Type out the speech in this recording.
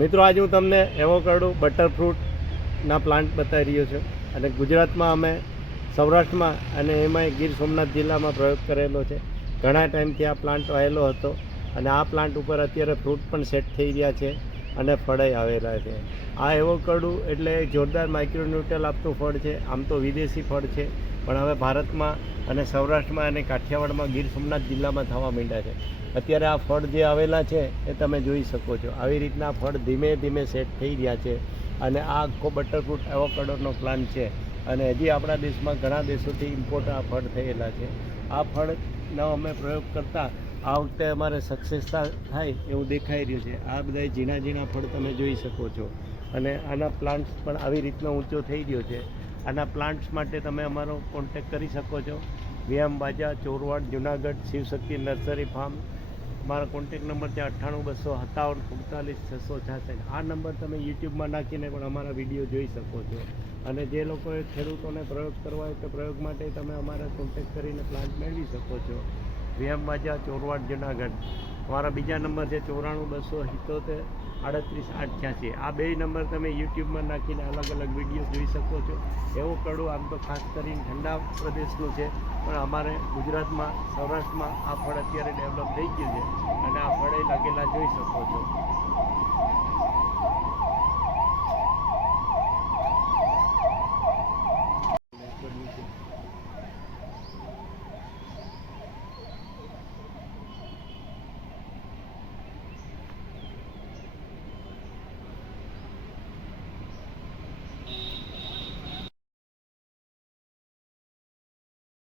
મિત્રો આજે હું તમને એવોકાડો બટરફ્રૂટના પ્લાન્ટ બતાવી રહ્યો છું અને ગુજરાતમાં અમે સૌરાષ્ટ્રમાં અને એમાંય ગીર સોમનાથ જિલ્લામાં પ્રયોગ કરેલો છે. ઘણા ટાઈમથી આ પ્લાન્ટ વાયેલો હતો અને આ પ્લાન્ટ ઉપર અત્યારે ફ્રૂટ પણ સેટ થઈ રહ્યા છે અને ફળાઈ આવેલા છે. આ એવોકાડો એટલે જોરદાર માઇક્રોન્યુટ્રલ આપતું ફળ છે. આમ તો વિદેશી ફળ છે પણ હવે ભારતમાં અને સૌરાષ્ટ્રમાં અને કાઠિયાવાડમાં ગીર સોમનાથ જિલ્લામાં થવા માંડ્યા છે. અત્યારે આ ફળ જે આવેલા છે એ તમે જોઈ શકો છો. આવી રીતના ફળ ધીમે ધીમે સેટ થઈ રહ્યા છે અને આ આખો બટરફ્રૂટ એવોકાડોનો પ્લાન્ટ છે અને હજી આપણા દેશમાં ઘણા દેશોથી ઇમ્પોર્ટ આ ફળ થયેલા છે. આ ફળનો અમે પ્રયોગ કરતાં આ વખતે અમારે સક્સેસ થાય એવું દેખાઈ રહ્યું છે. આ બધા ઝીણા ઝીણા ફળ તમે જોઈ શકો છો અને આના પ્લાન્ટ્સ પણ આવી રીતનો ઊંચો થઈ રહ્યો છે. આના પ્લાન્ટ્સ માટે તમે અમારો કોન્ટેક કરી શકો છો. વિયામ બાજા, ચોરવાડ, જુનાગઢ, શિવશક્તિ નર્સરી ફાર્મ. મારા કોન્ટેક નંબર છે 98-257-45-666. આ નંબર તમે યુટ્યુબમાં નાખીને પણ અમારા વિડીયો જોઈ શકો છો. અને જે લોકોએ ખેડૂતોને પ્રયોગ કરવા હોય તો પ્રયોગ માટે તમે અમારા કોન્ટેક કરીને પ્લાન્ટ મેળવી શકો છો. વિયામ બાજા, ચોરવાડ, જુનાગઢ. અમારા બીજા નંબર છે 94-277-38-886. આ બે નંબર તમે યુટ્યુબમાં નાખીને અલગ અલગ વિડીયો જોઈ શકો છો. એવોકાડો આમ તો ખાસ કરીને ઠંડા પ્રદેશનું છે પણ અમારે ગુજરાતમાં સૌરાષ્ટ્રમાં આ ફળ અત્યારે ડેવલપ થઈ ગયું છે અને આ ફળે લાગેલા જોઈ શકો છો.